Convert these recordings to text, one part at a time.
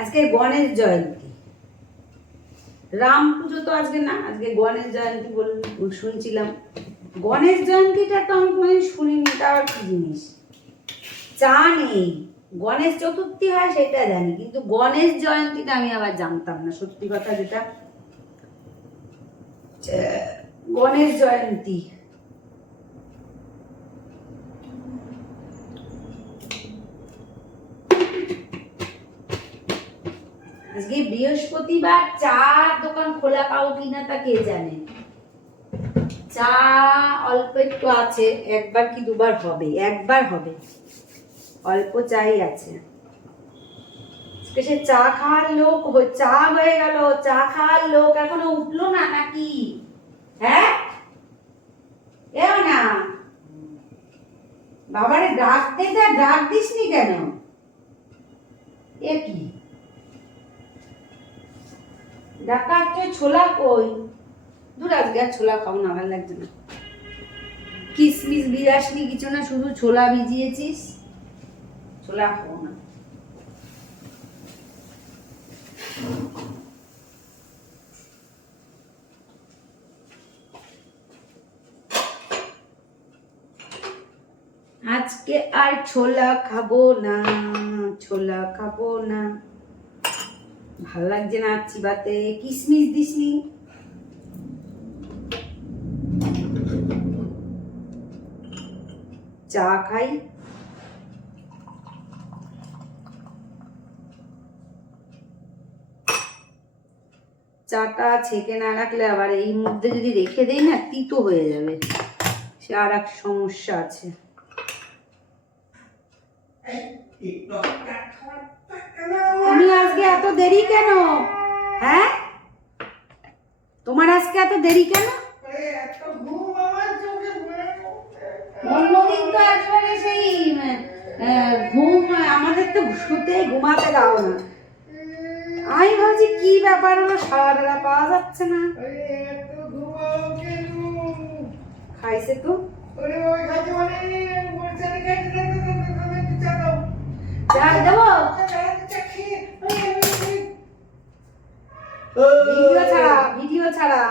আজকে গণেশ জয়ন্তী, রাম পুজো তো আজকে না, আজকে গণেশ জয়ন্তী শুনছিলাম। গণেশ জয়ন্তীটা তো আমি কোনোদিন শুনিনি, এটা আবার কি জিনিস? চা নেই, গণেশ চতুর্থী হয় সেটা জানি, কিন্তু গণেশ জয়ন্তীটা আমি আবার জানতাম না, সত্যি কথা যেটা। গণেশ জয়ন্তী আজকে বৃহস্পতিবার, চার দোকান খোলা পাও কিনা তা কে জানে। চা অল্প একটু আছে, একবার কি দুবার হবে, একবার হবে, অল্প চাই আছে। সে চা খাওয়ার লোক, চা হয়ে গেল, চা খাওয়ার লোক এখনো উঠলো না নাকি? হ্যাঁ এও না বাবারে, ডাক দে, ডাক দিসনি কেন? এ কি ডাকা? ছোলা কই? দূর, আজকে আর ছোলা খাও না, ভালো লাগছে না। কিসমিস ভিজাসনি কিছু না, শুধু ছোলা ভিজিয়েছিস, ছোলা খাও না। আজকে আর ছোলা খাবো না, ছোলা খাবো না, ভাল লাগছে না চিবাতে। কিসমিস দিসনি? চা খাই। চাটা ছেঁকে না রাখলে আবার এই মধ্যে যদি রেখে দেই না, তিতো হয়ে যাবে, সে আর এক সমস্যা আছে। তুমি আজকে এত দেরি কেন? হ্যাঁ, তোমার আজকে এত দেরি কেন? অন্যদিন তো একেবারে সেই ঘুম, আমাদের তো শুতে ঘুমাতে দাও না। আমি ভাবছি কি ব্যাপার হলো, সারাটা পাওয়া যাচ্ছে না। খাইছে তো, দেবো ভিডিও ছাড়া, ভিডিও ছাড়া,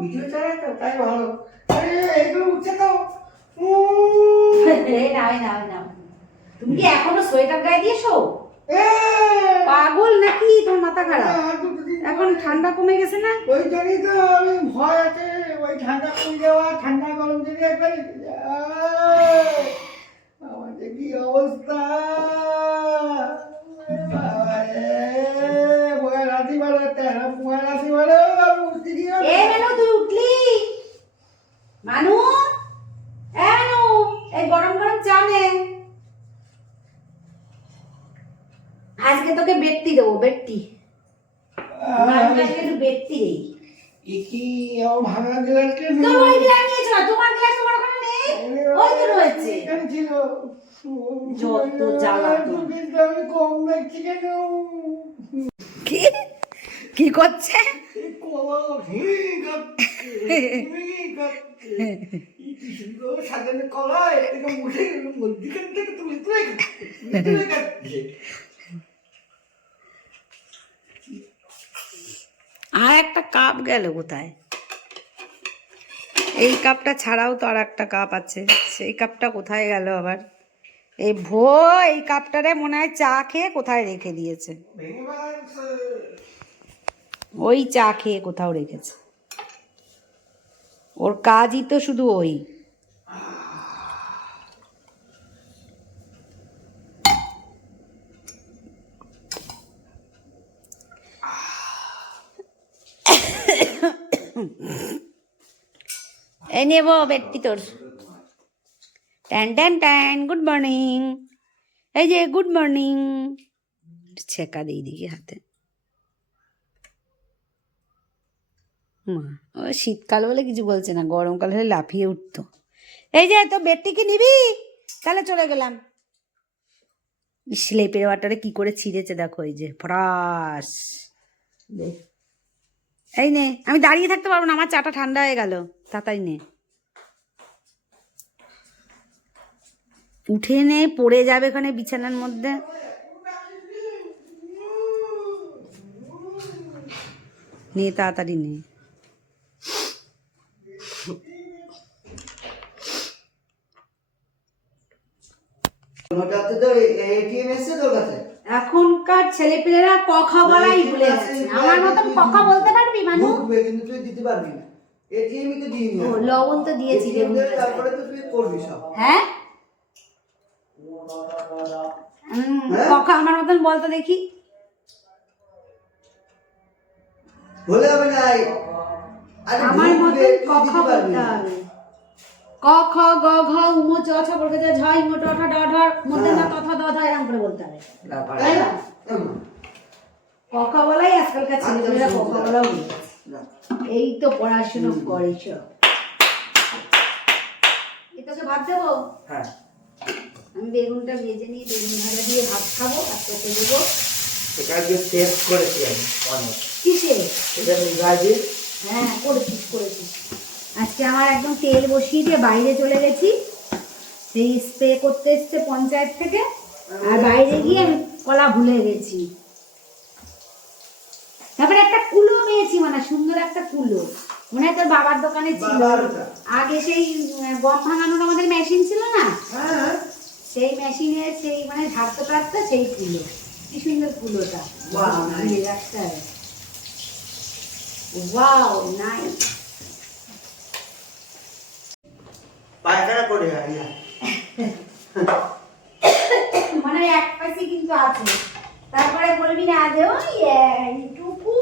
ভিডিও ছাড়া তো তাই ভালো। এগুলো উঠছে তো। তুমি কি এখনো সোয়েটার গায়ে দিয়েছো? পাগল নাকি, তোর মাথা খারাপ? এখন ঠান্ডা কমে গেছে না? ওই জানি তো, আমি ভয় আছে ওই ঠান্ডা কমে যাওয়া, ঠান্ডা গরম যদি একবার আমাদের কি অবস্থা। রাতি বাড়াতে রাতি বাড়ে আমি উঠতে গিয়ে তুই উঠলি? মানু, মানু, এই গরম গরম চা নে। আজকে তোকে বেডটি দেবো, বেডটি। একটু বেডটি দেই। কি আমার ভাঙা গ্লাস কে তোমার গ্লাস নিয়েছো না? তোমার গ্লাস তোমার ওখানে নেই? ওই তো রয়েছে। এখানে ছিল। যত জ্বালাতন। কিন্তু আমি কম দেখছি কেন? কি কি করছে? সাজানো কলা এটাকে মুখে মধ্যিখান থেকে তুলে তুলে খাচ্ছে। আর একটা কাপ গেল কোথায়? এই কাপটা ছাড়াও তো আর একটা কাপ আছে, সেই কাপটা কোথায় গেল আবার? এই এই কাপটারে মনে হয় চা খেয়ে কোথায় রেখে দিয়েছে, ওই চা খেয়ে কোথাও রেখেছে। ওর কাজই তো শুধু ওই। এই নেব বেডটি তোর। Tan tan tan, good morning. এই যে গুড মর্নিং, ছেঁকা দিই দিকে হাতে। মা, ও শীতকাল বলে কিছু বলছে না, গরমকাল হলে লাফিয়ে উঠতো। এই যে তো বেডটি কি নিবি? তাহলে চলে গেলাম। স্লেপের ওয়াটারে কি করে ছিঁড়েছে দেখো, এই যে ফরাস। এই নে, আমি দাঁড়িয়ে থাকতে পারবো না, আমার চাটা ঠান্ডা হয়ে গেল, তাড়াতাড়ি নে। উঠে নে, পড়ে যাবে ওখানে বিছানার মধ্যে। নে তাড়াতাড়ি নে। এখনকার ছেলেপিলেরা ক খ বলাই ভুলে গেছে। আমার মতন ক খ বলতে পারবি মানু? কিন্তু তুই দিতে পারবি না। এটিএমই তো দিইনি। ও লবণ তো দিয়েছি রে। তারপরে তো তুই করবি সব। হ্যাঁ ক খ আমার মতন বলতো দেখি। বলে হবে না। আমার মতন ক খ বলতে হবে। ক খ গ ঘ উম চ ছ বর্গে জ ঝ ইম ট ঠ ড ঢ মধ্যে না ত থ দ ধ এরকম করে বলতে হবে। তাই না? ক খ বলাই আজকালকার ছেলেমেয়েরা ক খ বলা ভুলে গেছে। এই তো পড়াশোনা করেছ। তোকে ভাত দেবো? হ্যাঁ। আমি বেগুনটা ভেজে নিয়ে বেগুন ভাজা দিয়ে ভাত খাবো আর তোকে দেবো। এটা যে সেভ করেছি আমি অনেক। কিসে? এটা আমি ভাজি। হ্যাঁ করেছিস। আজকে আমার একদম তেল বসিয়ে দিয়ে বাইরে চলে গেছি, সেই স্প্রে করতে এসছে পঞ্চায়েত থেকে, আর বাইরে গিয়ে আমি কলা ভুলে গেছি। তারপরে একটা কুলো পেয়েছি, মানে সুন্দর একটা কুলো, মনে হয় তোর বাবার দোকানে ছিল আগে, সেই গম ভাঙানোর আমাদের মেশিন ছিল না, সেই মেশিনের সেই মানে ঝাড়তে পারতো সেই কুলো। কি সুন্দর কুলোটা, ওয়াও নাইস। পায়খানা করে মানে এক পাশে কিন্তু আছে, তারপরে বলবি না যে ওই এইটুকু,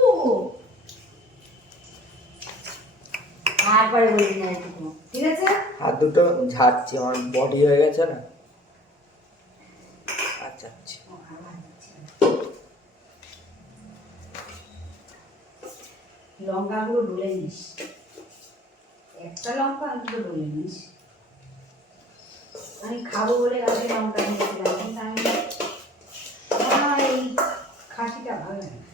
তারপরে বলবি না এইটুকু, ঠিক আছে? হাত দুটো ঝাড়ছি, আমার বডি হয়ে গেছে না। আচ্ছা লঙ্কাগুলো ডলে নিস, একটা লঙ্কা অন্তত ডলে নিস। আমি খাবো বলে গাছে লঙ্কা নিয়েছিলাম, কিন্তু আমি এই খাসিটা ভালো লাগে না।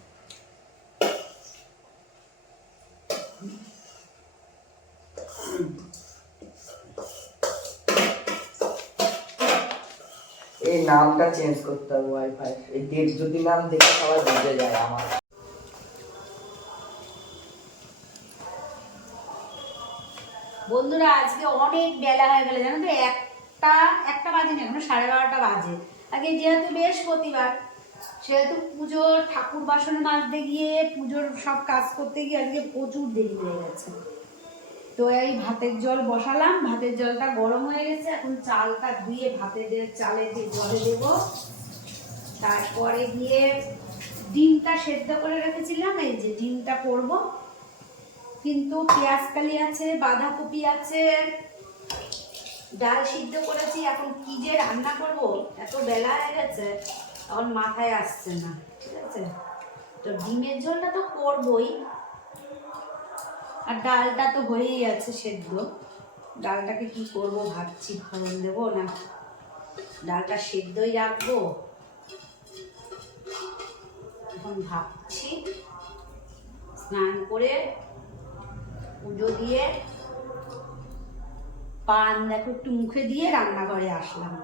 এই নামটা চেঞ্জ করতে হবে ওয়াইফাই। এই যদি নাম দেখে সবাই বুঝে যায় আমার। বন্ধুরা আজকে অনেক বেলা হয়ে গেলে, জানো তো, একটা বাজে না, এখন 12:30 বাজে। আগে যেহেতু বৃহস্পতিবার, সেহেতু পুজোর ঠাকুর বাসন মাজতে গিয়ে, পুজোর সব কাজ করতে গিয়ে আজকে প্রচুর দেরি হয়ে গেছে। তো এই ভাতের জল বসালাম, ভাতের জলটা গরম হয়ে গেছে, এখন চালটা ধুয়ে ভাতের চালে জলে দেব। তারপরে গিয়ে ডিমটা সেদ্ধ করে রেখেছিলাম, এই যে ডিমটা করব, কিন্তু পেঁয়াজ কালি আছে, বাঁধাকপি আছে, ডাল সিদ্ধ করেছি। এখন কি যে রান্না করব, এত বেলা হয়ে গেছে, এখন মাথায় আসছে না, ঠিক আছে? তো ডিমের ঝোলটা তো করবই, আর ডালটা তো হয়েই আছে সেদ্ধ। ডালটাকে কি করব ভাবছি, ফোড়ন দেবো না ডালটা সেদ্ধই রাখবো, এখন ভাবছি। স্নান করে পুজো দিয়ে পান দেখো একটু মুখে দিয়ে রান্নাঘরে আসলাম।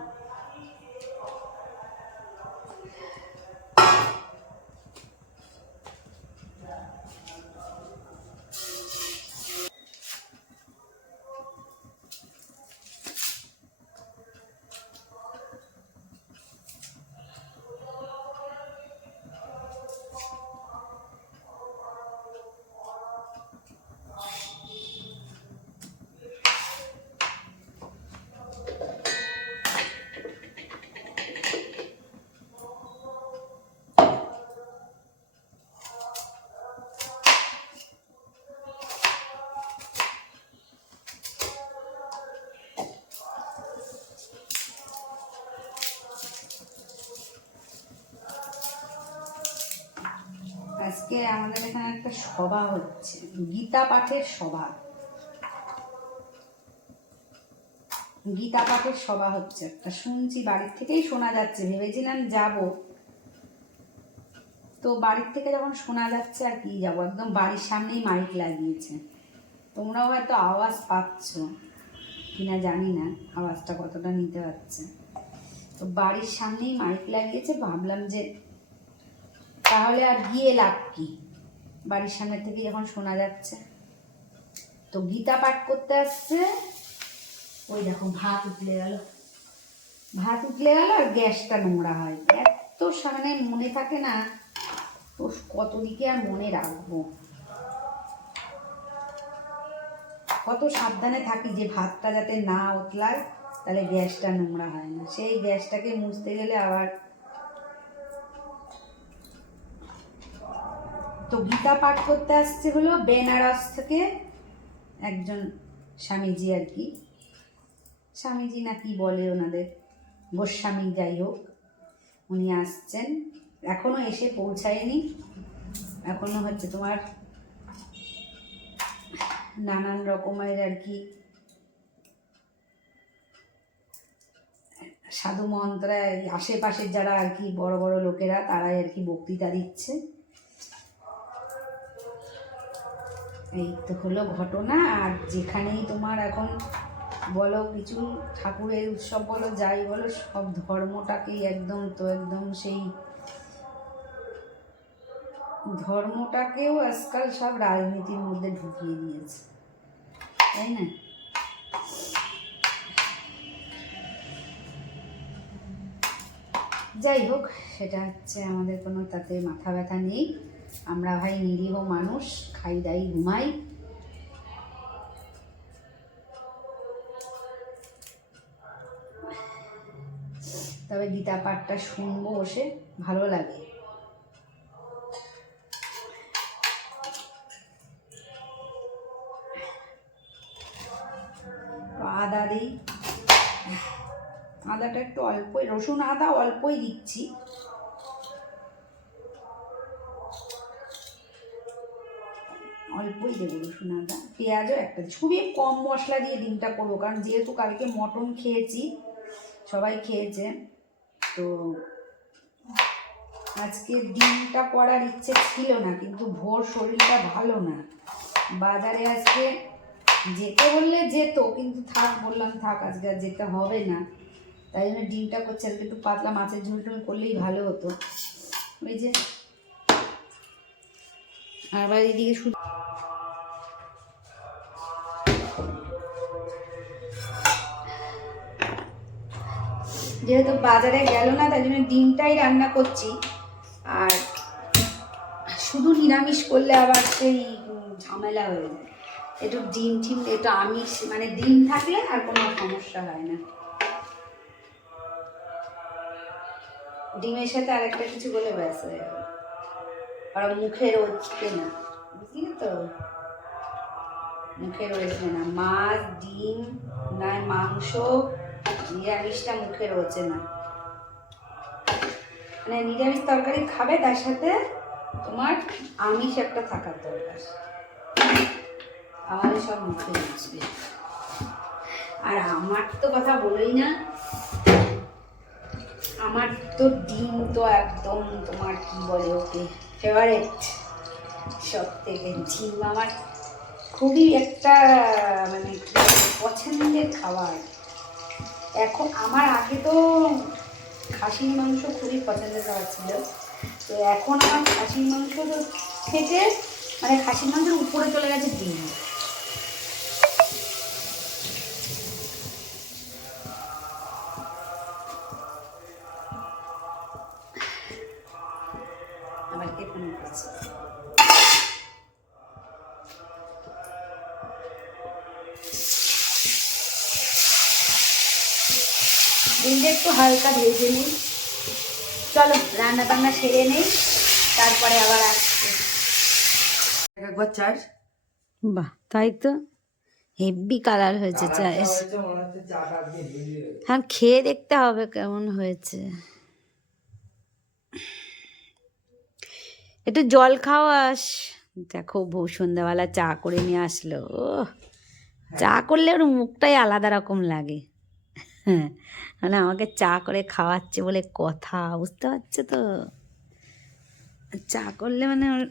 আজকে আমাদের এখানে একটা সভা হচ্ছে, গীতা পাঠের সভা। গীতা পাঠের সভা হচ্ছে একটা, শুনছি, বাড়ির থেকেই শোনা যাচ্ছে। ভেবেছিলাম যাব, তো বাড়ির থেকে যখন শোনা যাচ্ছে আর কি যাবো, একদম বাড়ির সামনেই মাইক লাগিয়েছে। তোমরাও হয়তো আওয়াজ পাচ্ছ কিনা জানি না, আওয়াজটা কতটা নিতে পারছে। তো বাড়ির সামনেই মাইক লাগিয়েছে, ভাবলাম যে তাহলে আর গিয়ে লাভ কি, বাড়ির সামনে থেকে যখন শোনা যাচ্ছে। তো গীতা পাঠ করতে আসছে, ওই দেখো ভাত উঠলে গেল, আর গ্যাসটা নোংরা হয়। এত সামনে মনে থাকে না তো, কত দিকে আর মনে রাখবো, কত সাবধানে থাকি যে ভাতটা যাতে না উতলায়, তাহলে গ্যাসটা নোংরা হয় না। সেই গ্যাসটাকে মুছতে গেলে আবার। তো গীতা পাঠ করতে আসছে হলো বেনারস থেকে একজন স্বামীজি আর কি, স্বামীজি না কি বলে ওনাদের, গোস্বামী যাই হোক, উনি আসছেন। এখনো এসে পৌঁছায়নি, এখনো হচ্ছে তোমার নানান রকমের আর কি সাধু মহান্তরা, আশেপাশের যারা আর কি বড় বড় লোকেরা, তারাই আর কি বক্তৃতা দিচ্ছে। এই তো হলো ঘটনা। আর যেখানেই তোমার এখন বলো কিছু ঠাকুরের উৎসব বলো যাই বলো, সব ধর্মটাকেই একদম সেই ধর্মটাকেও আজকাল সব রাজনীতির মধ্যে ঢুকিয়ে দিয়েছে, তাই না? যাই হোক, সেটা হচ্ছে আমাদের কোনো তাতে মাথা ব্যথা নেই। আমরা ভাই নিরীহ মানুষ, খাই দাই ঘুমাই। তবে গীতা পাঠটা শুনবো বসে, ভালো লাগে। আদা দিই, আদাটা একটু অল্পই, রসুন আদা অল্পই দিচ্ছি। অল্পই দেবো রসুন আদা, পেঁয়াজও একটা, খুবই কম মশলা দিয়ে ডিমটা করবো, কারণ যেহেতু কালকে মটন খেয়েছি, সবাই খেয়েছে, তো আজকে ডিমটা করার ইচ্ছে ছিল না। কিন্তু ভোর শরীরটা ভালো না, বাজারে আজকে যেতে বললে যেত, কিন্তু থাক বললাম, থাক আজকে আর যেতে হবে না, তাই জন্য ডিমটা করছে। আজকে একটু পাতলা মাছের ঝোল টোল করলেই ভালো হতো। ওই যে আবার এদিকে শুধু যেহেতু বাজারে গেল না, তাই জন্য ডিমটাই রান্না করছি। আর শুধু নিরামিষ করলে আবার সেই ঝামেলা হয়ে যায়। একটু ডিম একটু আমিষ মানে ডিম থাকলে আর কোনো সমস্যা হয় না। ডিমের সাথে আরেকটা কিছু বলে ব্যাস হয়ে গেল, আর মুখে রোজবে না, বুঝলি তো, মুখে রোজবে না। মাছ ডিম না মাংস, নিরামিষটা মুখে রোজে না। মানে নিরামিষ তরকারি খাবে, তার সাথে তোমার আমিষ একটা থাকার দরকার, আমাদের সব মুখে রোজবে। আর আমার তো কথা বলোই না, আমার তো ডিম তো একদম তোমার কি বলে ওকে ফেভারেট, সব থেকে ডিম আমার খুবই একটা মানে পছন্দের খাবার। এখন আমার আগে তো খাসির মাংস খুবই পছন্দের খাবার ছিল, তো এখন আমার খাসির মাংস থেকে মানে খাসির মাংসের উপরে চলে গেছে ডিম। আবার কে ফোন করছে? ডিমটা একটু হালকা ভেজে নিই। চলো রান্না বান্না সেরে নেই, তারপরে আবার আসছে। একবার চাষ, বাহ, তাই তো হেভি কালার হয়েছে চা। হ্যাঁ, খেয়ে দেখতে হবে কেমন হয়েছে। একটু জল খাওয়াস। দেখো বউ সন্ধ্যাবেলা চা করে নিয়ে আসলো। ও চা করলে ওর মুখটাই আলাদা রকম লাগে। হ্যাঁ, মানে আমাকে চা করে খাওয়াচ্ছে বলে কথা, বুঝতে পারছো তো। চা করলে মানে ওর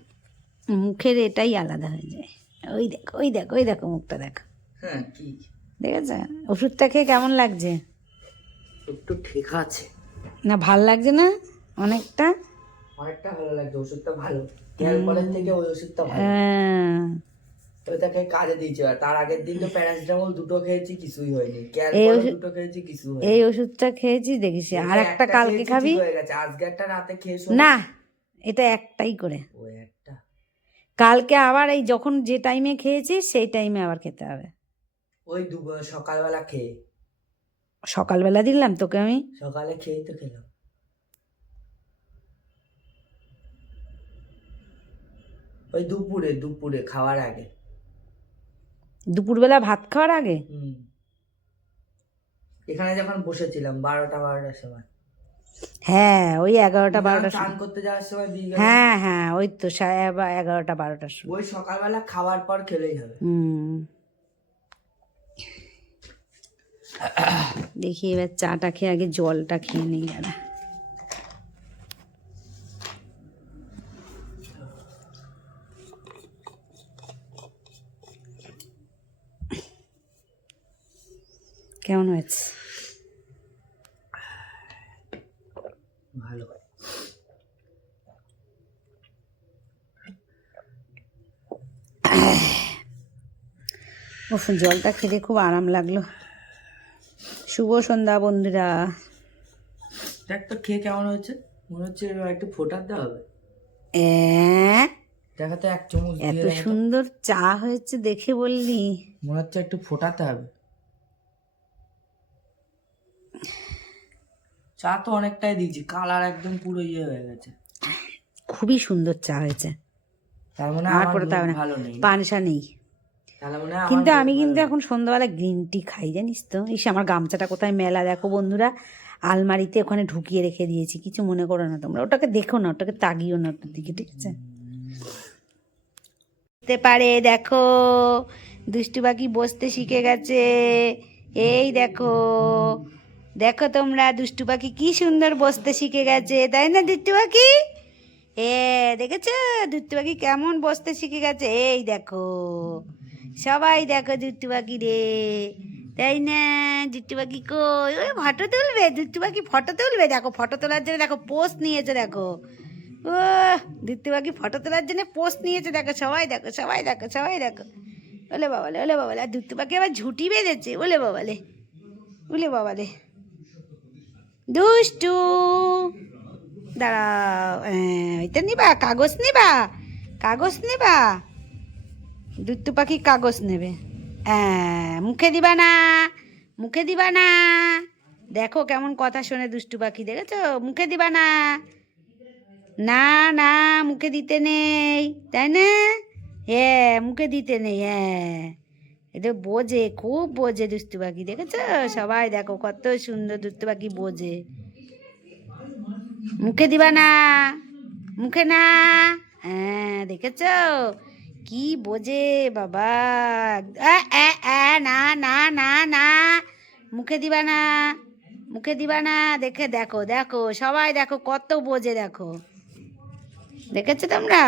মুখের এটাই আলাদা হয়ে যায়। ওই দেখো, ওই দেখো, ওই দেখো মুখটা দেখো। হ্যাঁ কি দেখেছ? ওষুধটা খেয়ে কেমন লাগছে? একটু ঠিক আছে, না ভাল লাগছে না অনেকটা? অনেকটা ভালো লাগছে, ওষুধটা ভালো, ক্যালপলের থেকে ওই ওষুধটা ভালো। হ্যাঁ, ওইটাকে কাজে দিয়েছে। আর তার আগের দিন তো প্যারাসিটামল দুটো খেয়েছি, কিছুই হয়নি। এই ক্যালপল ওষুধ দুটো খেয়েছি, কিছু এই হয়নি। ওষুধটা খেয়েছি দেখেছি, আর এটা একটা কালকে খেয়েছি, খাবি। ঠিক হয়ে গেছে। আজকে একটা রাতে খেয়ে শোন। না, এটা একটাই করে। ওই একটা, কালকে আবার এই যখন যে টাইমে খেয়েছিস সেই টাইমে আবার খেতে হবে। ওই সকালবেলা খেয়ে, সকালবেলা দিলাম তোকে আমি। সকালে খেয়েই তো খেলাম। ওই দুপুরে, দুপুরে খাওয়ার আগে। দুপুরবেলা ভাত খাওয়ার আগে? এখানে যখন বসেছিলাম 12টার সময়। হ্যাঁ, ওই 11টা-12টার স্নান সময়। করতে যাওয়ার সময় দিয়ে গেলাম। হ্যাঁ হ্যাঁ, ওই তো 11টা-12টার সময়। ওই সকালবেলা খাওয়ার পর খেলেই হবে। দেখি এবার চাটা খেয়ে আগে জলটা খেয়ে নিই দাদা। কেমন হয়েছে? ভালো। উফ, জলটা খেতে খুব আরাম লাগলো। শুভ সন্ধ্যা বন্ধুরা। দেখ তো খেয়ে কেমন হয়েছে, মনে হচ্ছে একটু ফোটাতে হবে। দেখা তো 1 চামচ এত দিয়ে দাও তো। সুন্দর চা হয়েছে দেখে বললি। মনে হচ্ছে একটু ফোটাতে হবে। চা তো অনেকটাই দিয়েছি, কালার একদম পুরো ইয়ে হয়ে গেছে। খুবই সুন্দর চা হয়েছে। তার মানে আর আমার পড়তে হবে মুড না, ভালো নেই। পানসা নেই। তাহলে মানে আমার কিন্তু মুড আমি ভালো কিন্তু নেই। এখন সন্ধ্যাবেলা গ্রিন টি খাই, জানিস তো। ইস, আমার গামছাটা কোথায় মেলা দেখো বন্ধুরা, আলমারিতে ওখানে ঢুকিয়ে রেখে দিয়েছি। কিছু মনে করো না তোমরা, ওটাকে দেখো না, ওটাকে তাকিও না ওটার দিকে, ঠিক আছে? বসতে পারে, দেখো দুষ্টু পাখি বসতে শিখে গেছে। এই দেখো, দেখো তোমরা, দুষ্টু পাখি কি সুন্দর বসতে শিখে গেছে, তাই না দুষ্টু পাখি? দেখেছো দুষ্টু পাখি কেমন বসতে শিখে গেছে? এই দেখো, সবাই দেখো দুষ্টু পাখি রে, তাই না? দুষ্টু পাখি কই? ওই ফটো তুলবে, দুষ্টু পাখি ফটো তুলবে। দেখো ফটো তোলার জন্য দেখো পোস্ট নিয়েছে, দেখো। ও, দুষ্টু পাখি ফটো তোলার জন্য পোস্ট নিয়েছে, দেখো। সবাই দেখো, সবাই দেখো, সবাই দেখো। ওলে বাবালে, ওলে বাবালে। আর দুষ্টু পাখি আবার ঝুঁটি বেঁধেছে, ওলে বাবালে, ওলে বাবালে। দুষ্টু, দাঁড়াও, এটা নিবা, কাগজ নিবা, কাগজ নিবা। দুষ্টু পাখি কাগজ নেবে। মুখে দিবা না, মুখে দিবা না। দেখো কেমন কথা শোনে দুষ্টু পাখি, দেখেছো? মুখে দিবা না, না না, মুখে দিতে নেই, তাই না? হ্যাঁ, মুখে দিতে নেই। হ্যাঁ, এটা বোঝে, খুব বোঝে দুষ্টু পাখি, দেখেছো? সবাই দেখো কত সুন্দর দুষ্টু পাখি বোঝে। মুখে দিবা না, মুখে না। হ্যাঁ, দেখেছো কি বোঝে বাবা। না না না না, মুখে দিবা না, মুখে দিবা না। দেখে দেখো, দেখো সবাই দেখো কত বোঝে, দেখো। দেখেছো তোমরা?